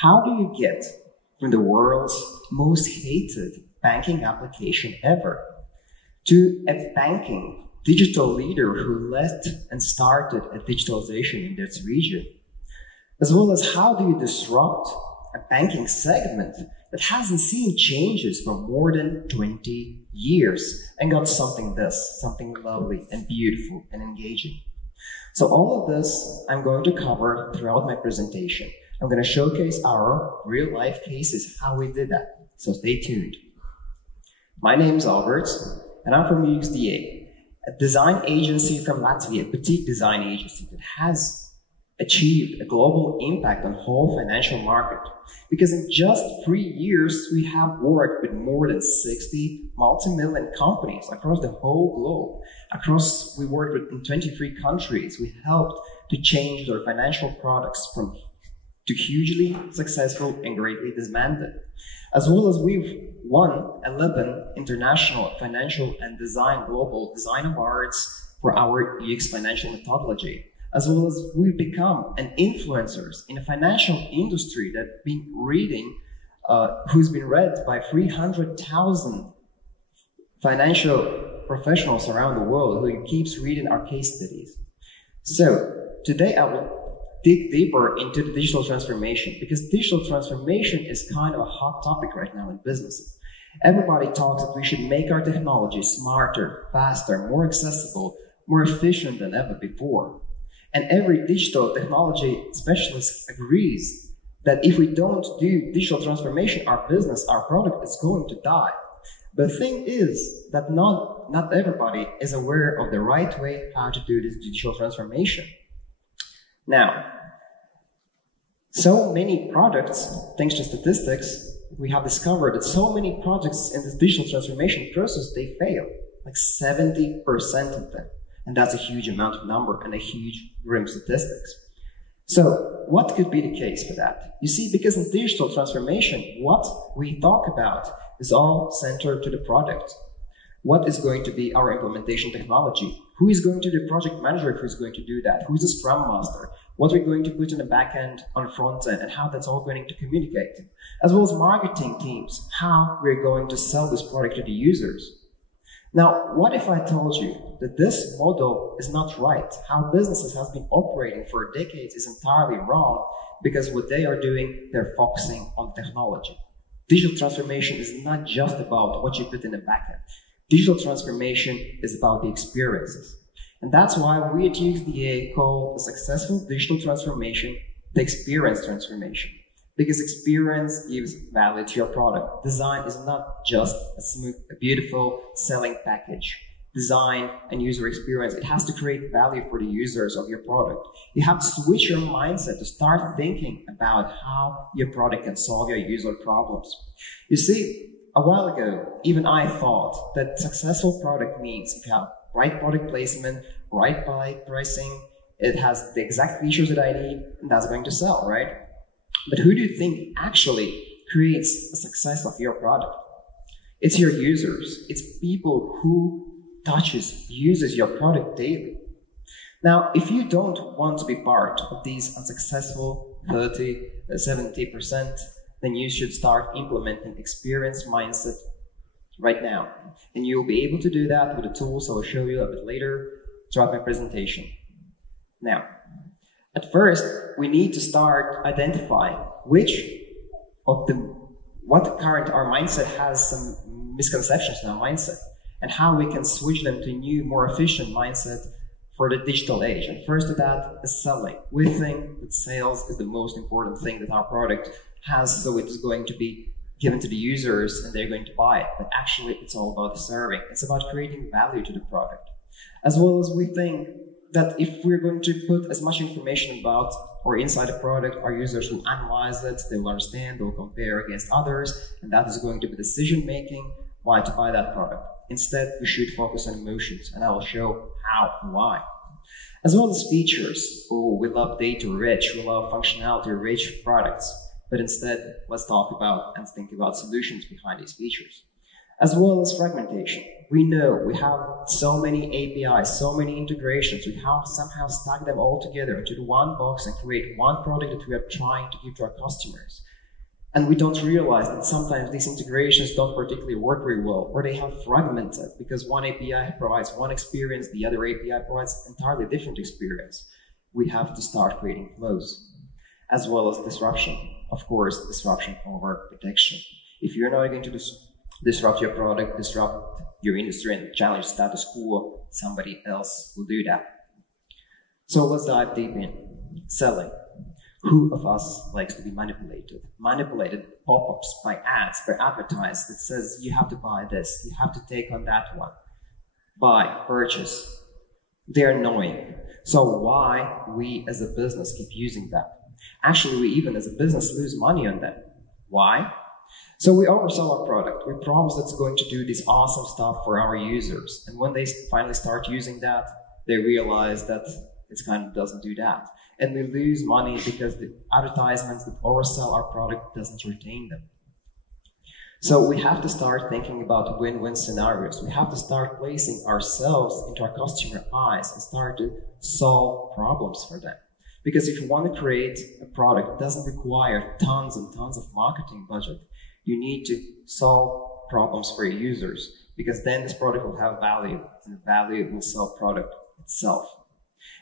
How do you get from the world's most hated banking application ever to a banking digital leader who led and started a digitalization in this region? As well as how do you disrupt a banking segment that hasn't seen changes for more than 20 years and got something lovely and beautiful and engaging. So all of this I'm going to cover throughout my presentation. I'm going to showcase our real life cases, how we did that. So stay tuned. My name is Albert and I'm from UXDA, a design agency from Latvia, a boutique design agency that has achieved a global impact on the whole financial market. Because in just 3 years, we have worked with more than 60 multi-million companies across the whole globe. We worked with in 23 countries. We helped to change their financial products to hugely successful and greatly demanded. As well as we've won 11 international financial and design global design awards for our UX financial methodology. As well as we've become an influencers in a financial industry that's been who's been read by 300,000 financial professionals around the world who keeps reading our case studies. So today I will dig deeper into the digital transformation, because digital transformation is kind of a hot topic right now in businesses. Everybody talks that we should make our technology smarter, faster, more accessible, more efficient than ever before. And every digital technology specialist agrees that if we don't do digital transformation, our business, our product is going to die. But the thing is that not everybody is aware of the right way how to do this digital transformation. Now, so many products, thanks to statistics, we have discovered that so many projects in this digital transformation process, they fail, like 70% of them. And that's a huge amount of number and a huge grim statistics. So what could be the case for that? You see, because in digital transformation, what we talk about is all centered to the product. What is going to be our implementation technology? Who is going to be the project manager who's going to do that? Who's the scrum master? What we're going to put in the back end, on the front end, and how that's all going to communicate. As well as marketing teams, how we're going to sell this product to the users. Now, what if I told you that this model is not right? How businesses have been operating for decades is entirely wrong, because what they are doing, they're focusing on technology. Digital transformation is not just about what you put in the backend. Digital transformation is about the experiences. And that's why we at UXDA call a successful digital transformation the experience transformation. Because experience gives value to your product. Design is not just a smooth, a beautiful selling package. Design and user experience, it has to create value for the users of your product. You have to switch your mindset to start thinking about how your product can solve your user problems. You see, a while ago, even I thought that successful product means if you have right product placement, right pricing, it has the exact features that I need, and that's going to sell, right? But who do you think actually creates the success of your product? It's your users. It's people who uses your product daily. Now, if you don't want to be part of these unsuccessful 70%, then you should start implementing experience mindset right now. And you'll be able to do that with the tools I'll show you a bit later throughout my presentation. Now, at first, we need to start identifying what current our mindset has some misconceptions in our mindset, and how we can switch them to a new, more efficient mindset for the digital age. And first to that is selling. We think that sales is the most important thing that our product has, so it is going to be given to the users and they're going to buy it. But actually, it's all about serving. It's about creating value to the product. As well as we think that if we're going to put as much information about or inside a product, our users will analyze it, they will understand, they will compare against others, and that is going to be decision-making why to buy that product. Instead, we should focus on emotions, and I will show how and why. As well as features. Oh, we love data-rich, we love functionality-rich products, but instead, let's talk about and think about solutions behind these features. as well as fragmentation. We know we have so many APIs, so many integrations. We have somehow stack them all together into one box and create one product that we are trying to give to our customers. And we don't realize that sometimes these integrations don't particularly work very well, or they have fragmented because one API provides one experience, the other API provides entirely different experience. We have to start creating flows, as well as disruption. Of course, disruption over protection. If you're not going to disrupt your product, disrupt your industry, and challenge status quo, somebody else will do that. So let's dive deep in. Selling. Who of us likes to be manipulated? Manipulated pop-ups by ads, by advertise that says you have to buy this, you have to take on that one. Buy, purchase. They're annoying. So why we as a business keep using that? Actually, we even as a business lose money on that. Why? So we oversell our product. We promise it's going to do this awesome stuff for our users. And when they finally start using that, they realize that it kind of doesn't do that. And we lose money because the advertisements that oversell our product doesn't retain them. So we have to start thinking about win-win scenarios. We have to start placing ourselves into our customer eyes and start to solve problems for them. Because if you want to create a product that doesn't require tons and tons of marketing budget, you need to solve problems for your users, because then this product will have value, and the value will sell product itself.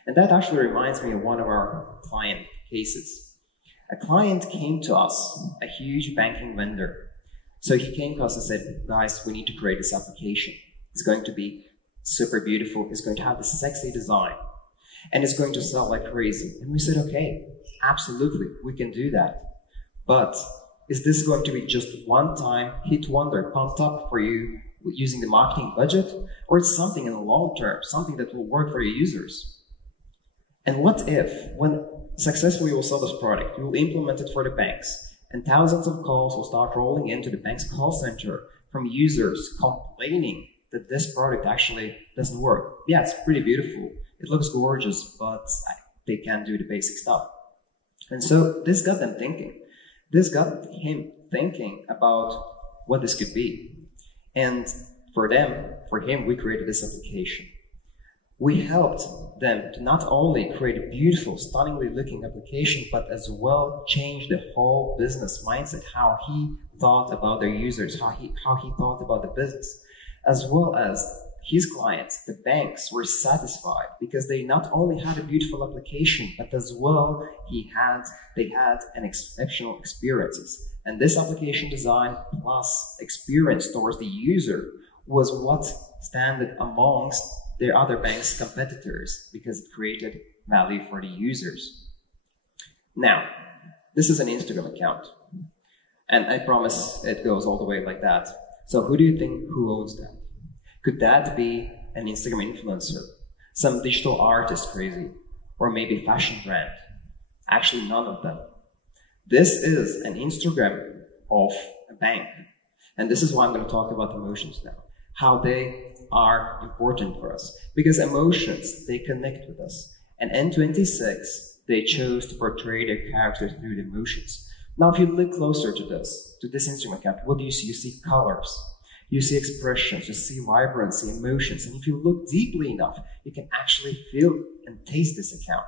And that actually reminds me of one of our client cases. A client came to us, a huge banking vendor. So he came to us and said, guys, we need to create this application. It's going to be super beautiful. It's going to have this sexy design. And it's going to sell like crazy. And we said, okay, absolutely, we can do that. But is this going to be just one-time hit wonder pumped up for you using the marketing budget? Or it's something in the long term, something that will work for your users? And what if, when successfully you will sell this product, you will implement it for the banks, and thousands of calls will start rolling into the bank's call center from users complaining that this product actually doesn't work? Yeah, it's pretty beautiful. It looks gorgeous, but they can't do the basic stuff. And so this got them thinking. This got him thinking about what this could be. And for him, we created this application. We helped them to not only create a beautiful, stunningly looking application, but as well change the whole business mindset, how he thought about their users, how he thought about the business, as well as his clients, the banks, were satisfied because they not only had a beautiful application, but as well they had an exceptional experiences. And this application design plus experience towards the user was what stood amongst their other banks' competitors, because it created value for the users. Now, this is an Instagram account, and I promise it goes all the way like that. So who do you think who owns that? Could that be an Instagram influencer, some digital artist crazy, or maybe a fashion brand? Actually, none of them. This is an Instagram of a bank. And this is why I'm going to talk about emotions now, how they are important for us. Because emotions, they connect with us. And N26, they chose to portray their characters through the emotions. Now, if you look closer to this Instagram account, what do you see? You see colors. You see expressions, you see vibrancy, emotions. And if you look deeply enough, you can actually feel and taste this account.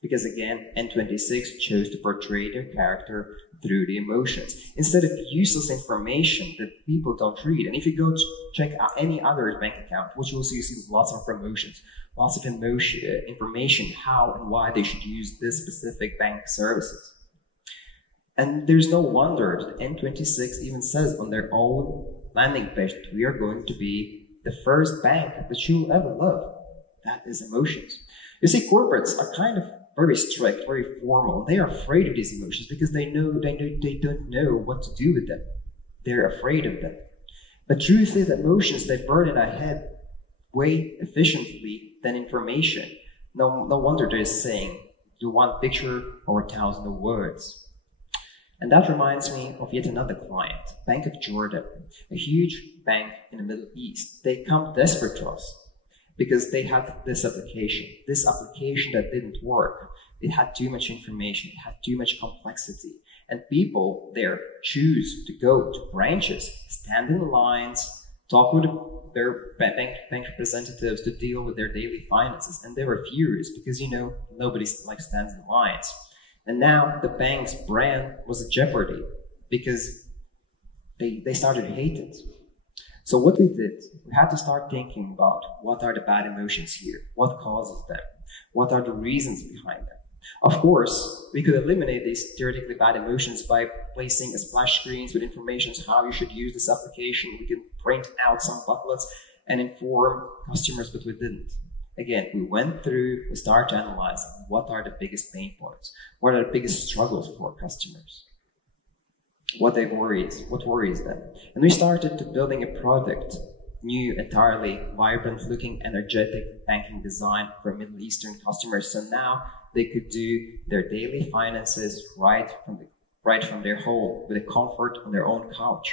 Because again, N26 chose to portray their character through the emotions, instead of useless information that people don't read. And if you go to check out any other bank account, what you will see, you see lots of promotions, lots of information, how and why they should use this specific bank services. And there's no wonder that N26 even says on their own landing page that we are going to be the first bank that you will ever love. That is emotions. You see, corporates are kind of very strict, very formal. They are afraid of these emotions because they don't know what to do with them. They're afraid of them. But truth is, emotions, they burn in our head way efficiently than information. No wonder they're saying, do one picture or 1,000 words. And that reminds me of yet another client, Bank of Jordan, a huge bank in the Middle East. They come desperate to us because they had this application that didn't work. It had too much information, it had too much complexity. And people there choose to go to branches, stand in the lines, talk with their bank representatives to deal with their daily finances. And they were furious because, nobody stands in lines. And now the bank's brand was in jeopardy because they started to hate it. So what we did, we had to start thinking about what are the bad emotions here? What causes them? What are the reasons behind them? Of course, we could eliminate these theoretically bad emotions by placing a splash screens with information on how you should use this application. We could print out some booklets and inform customers, but we didn't. Again, we went through, we started analyzing what are the biggest pain points, what are the biggest struggles for customers, what worries them. And we started to building a product, new, entirely vibrant looking, energetic banking design for Middle Eastern customers. So now they could do their daily finances right from their home with the comfort on their own couch.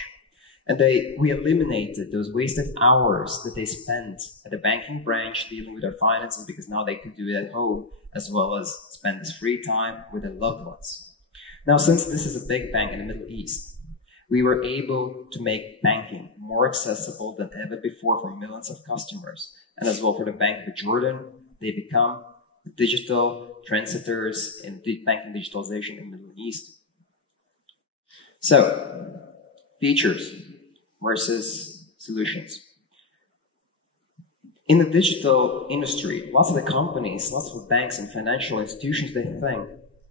And we eliminated those wasted hours that they spent at the banking branch dealing with their finances, because now they could do it at home as well as spend this free time with their loved ones. Now, since this is a big bank in the Middle East, we were able to make banking more accessible than ever before for millions of customers. And as well for the Bank of Jordan, they become the digital trendsetters in banking digitalization in the Middle East. So, features versus solutions. In the digital industry, lots of the companies, lots of the banks and financial institutions, they think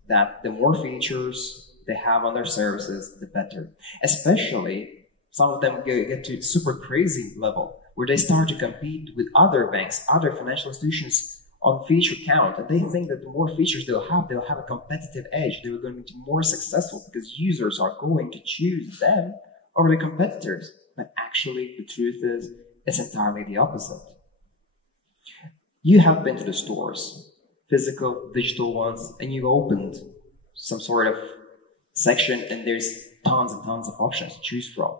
that the more features they have on their services, the better. Especially, some of them get to super crazy level, where they start to compete with other banks, other financial institutions on feature count. And they think that the more features they'll have a competitive edge. They're going to be more successful because users are going to choose them over the competitors. But actually, the truth is, it's entirely the opposite. You have been to the stores, physical, digital ones, and you opened some sort of section and there's tons and tons of options to choose from.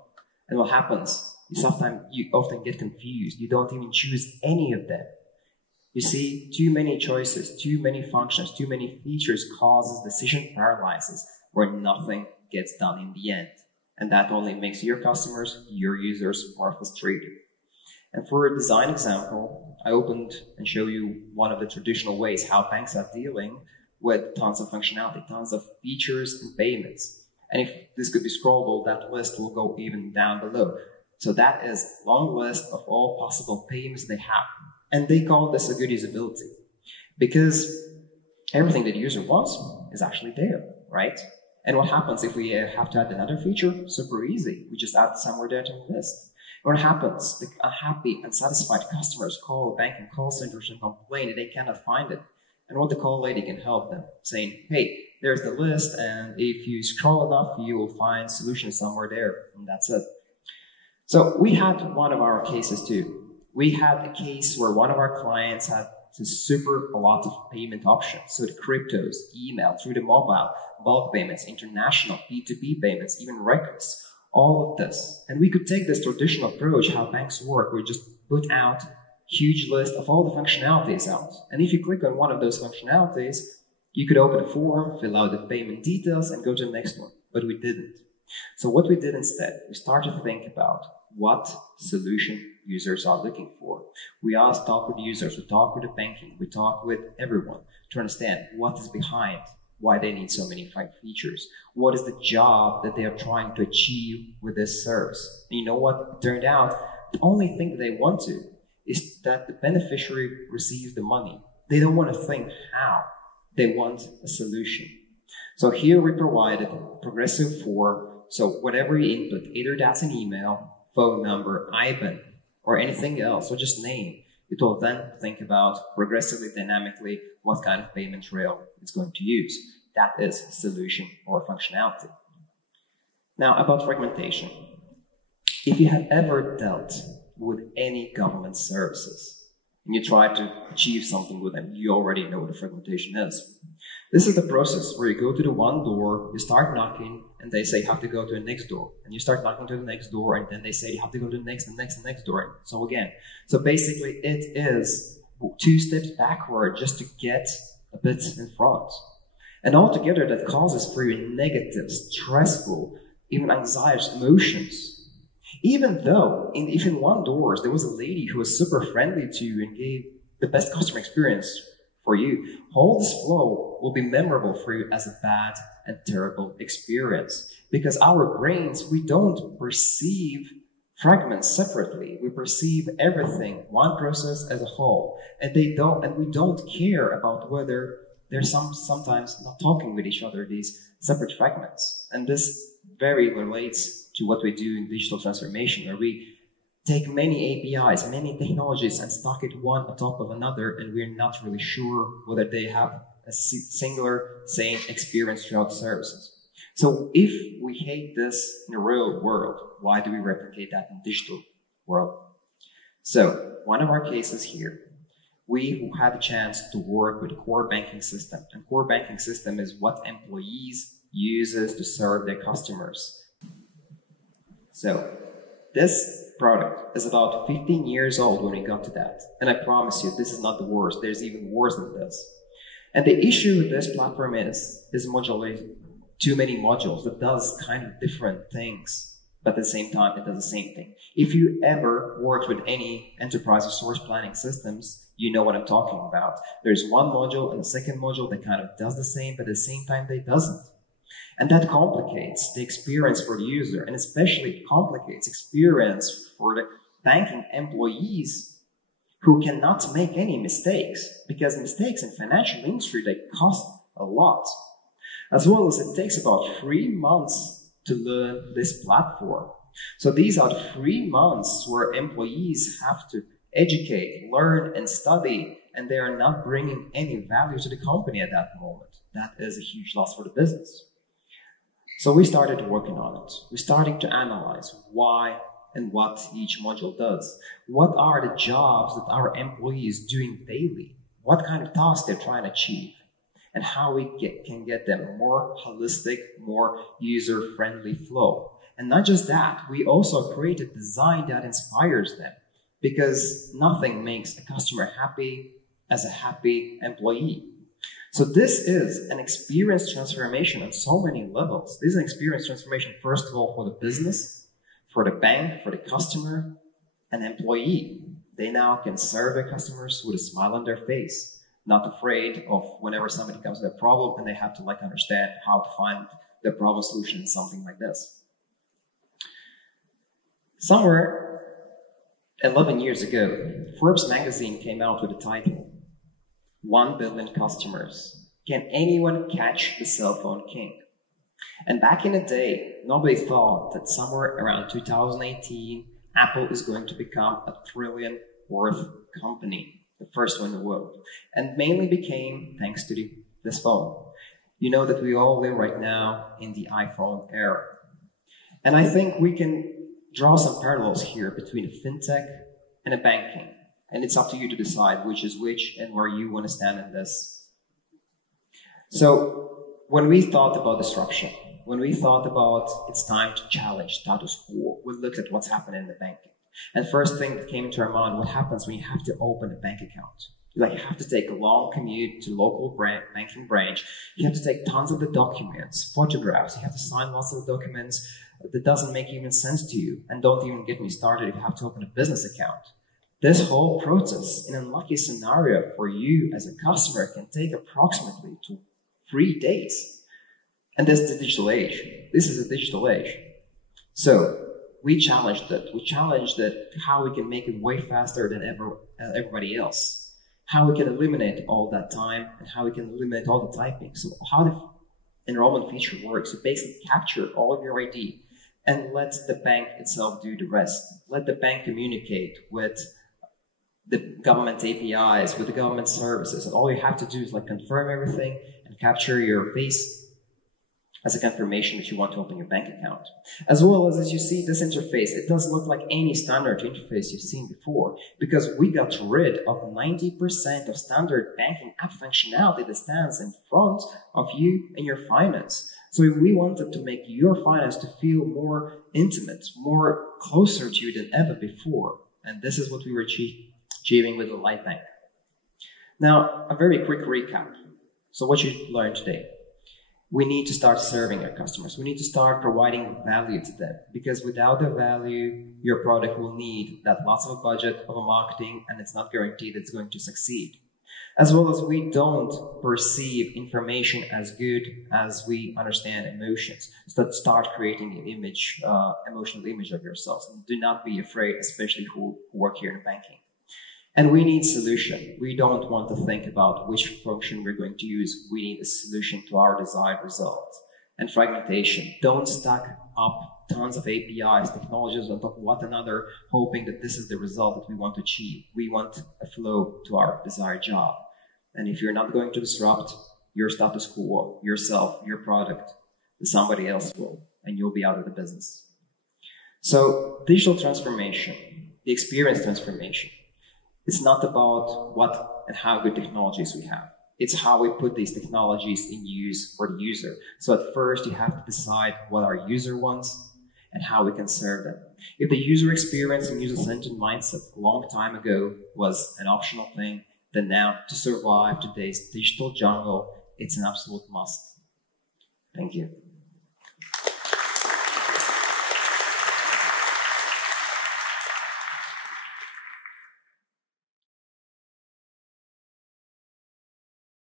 And what happens? You often get confused. You don't even choose any of them. You see, too many choices, too many functions, too many features causes decision paralysis where nothing gets done in the end. And that only makes your customers, your users, more frustrated. And for a design example, I opened and show you one of the traditional ways how banks are dealing with tons of functionality, tons of features and payments. And if this could be scrollable, that list will go even down below. So that is a long list of all possible payments they have. And they call this a good usability because everything that the user wants is actually there, right? And what happens if we have to add another feature? Super easy. We just add somewhere there to the list. What happens? The unhappy, unsatisfied customers call banking call centers and complain that they cannot find it. And what the call lady can help them, saying, hey, there's the list, and if you scroll enough, you will find solutions somewhere there, and that's it. So we had one of our cases too. We had a case where one of our clients had a lot of payment options. So the cryptos, email, through the mobile, bulk payments, international, P2P payments, even records, all of this. And we could take this traditional approach, how banks work, we just put out huge list of all the functionalities out. And if you click on one of those functionalities, you could open a form, fill out the payment details, and go to the next one. But we didn't. So what we did instead, we started to think about what solution users are looking for. We talk with users, we talk with the banking, we talk with everyone to understand what is behind why they need so many features. What is the job that they are trying to achieve with this service? And you know what? It turned out the only thing that they want to is that the beneficiary receives the money. They don't want to think how. They want a solution. So here we provided progressive form. So whatever you input, either that's an email, phone number, IBAN, or anything else, or just name, it will then think about progressively, dynamically, what kind of payment trail it's going to use. That is solution or functionality. Now about fragmentation. If you have ever dealt with any government services and you try to achieve something with them, you already know what a fragmentation is. This is the process where you go to the one door, you start knocking, and they say you have to go to the next door. And you start knocking to the next door, and then they say you have to go to the next and next and next door. And so again. So basically it is 2 steps backward just to get a bit in front. And altogether that causes for you negative, stressful, even anxious emotions. Even though if in one doors there was a lady who was super friendly to you and gave the best customer experience for you, all this flow will be memorable for you as a bad and terrible experience. Because our brains, we don't perceive fragments separately. We perceive everything, one process as a whole. And we don't care about whether they're sometimes not talking with each other, these separate fragments. And this very relates to what we do in digital transformation, where we take many APIs, many technologies, and stock it one on top of another, and we're not really sure whether they have a singular, same experience throughout the services. So if we hate this in the real world, why do we replicate that in digital world? So one of our cases here, we had a chance to work with the core banking system. And core banking system is what employees uses to serve their customers. So this product is about 15 years old when we got to that. And I promise you, this is not the worst. There's even worse than this. And the issue with this platform is modularity. Too many modules that does kind of different things, but at the same time, it does the same thing. If you ever worked with any enterprise resource planning systems, you know what I'm talking about. There's one module and a second module that kind of does the same, but at the same time, they doesn't. And that complicates the experience for the user, and especially complicates experience for the banking employees who cannot make any mistakes, because mistakes in financial industry, they cost a lot. As well as it takes about 3 months to learn this platform. So these are 3 months where employees have to educate, learn, and study, and they are not bringing any value to the company at that moment. That is a huge loss for the business. So we started working on it. We're starting to analyze why and what each module does. What are the jobs that our employees doing daily? What kind of tasks they're trying to achieve? And how we can get them more holistic, more user-friendly flow. And not just that, we also create a design that inspires them, because nothing makes a customer happy as a happy employee. So this is an experience transformation on so many levels. This is an experience transformation, first of all, for the business, for the bank, for the customer, and employee. They now can serve their customers with a smile on their face, not afraid of whenever somebody comes with a problem and they have to understand how to find the problem solution in something like this. Somewhere 11 years ago, Forbes magazine came out with a title, 1 billion customers. Can anyone catch the cell phone king? And back in the day, nobody thought that somewhere around 2018, Apple is going to become a trillion worth company. The first one in the world, and mainly became thanks to this phone. You know that we all live right now in the iPhone era. And I think we can draw some parallels here between a fintech and a banking. And it's up to you to decide which is which and where you want to stand in this. So when we thought about disruption, when we thought about it's time to challenge status quo, we looked at what's happening in the banking. And first thing that came into our mind, what happens when you have to open a bank account? You have to take a long commute to local banking branch. You have to take tons of the documents, photographs. You have to sign lots of the documents that doesn't make even sense to you. And don't even get me started if you have to open a business account. This whole process, in a lucky scenario for you as a customer, can take approximately 3 days. And this is the digital age. This is a digital age. So we challenged it. We challenged it how we can make it way faster than everybody else. How we can eliminate all that time and how we can eliminate all the typing. So how the enrollment feature works, you basically capture all of your ID and let the bank itself do the rest. Let the bank communicate with the government APIs, with the government services. And all you have to do is confirm everything and capture your face as a confirmation that you want to open your bank account. As well as you see this interface, it doesn't look like any standard interface you've seen before, because we got rid of 90% of standard banking app functionality that stands in front of you and your finance. So we wanted to make your finance to feel more intimate, more closer to you than ever before. And this is what we were achieving with the Light Bank. Now, a very quick recap. So what you learned today. we need to start serving our customers. We need to start providing value to them, because without the value, your product will need that lots of a budget of a marketing, and it's not guaranteed it's going to succeed. As well as we don't perceive information as good as we understand emotions. So start creating an image, emotional image of yourselves. And do not be afraid, especially who work here in banking. And we need solution. We don't want to think about which function we're going to use. We need a solution to our desired results. And fragmentation. Don't stack up tons of APIs, technologies on top of one another, hoping that this is the result that we want to achieve. We want a flow to our desired job. And if you're not going to disrupt your status quo, yourself, your product, then somebody else will, and you'll be out of the business. So digital transformation, the experience transformation, it's not about what and how good technologies we have. It's how we put these technologies in use for the user. So at first, you have to decide what our user wants and how we can serve them. If the user experience and user-centered mindset a long time ago was an optional thing, then now to survive today's digital jungle, it's an absolute must. Thank you.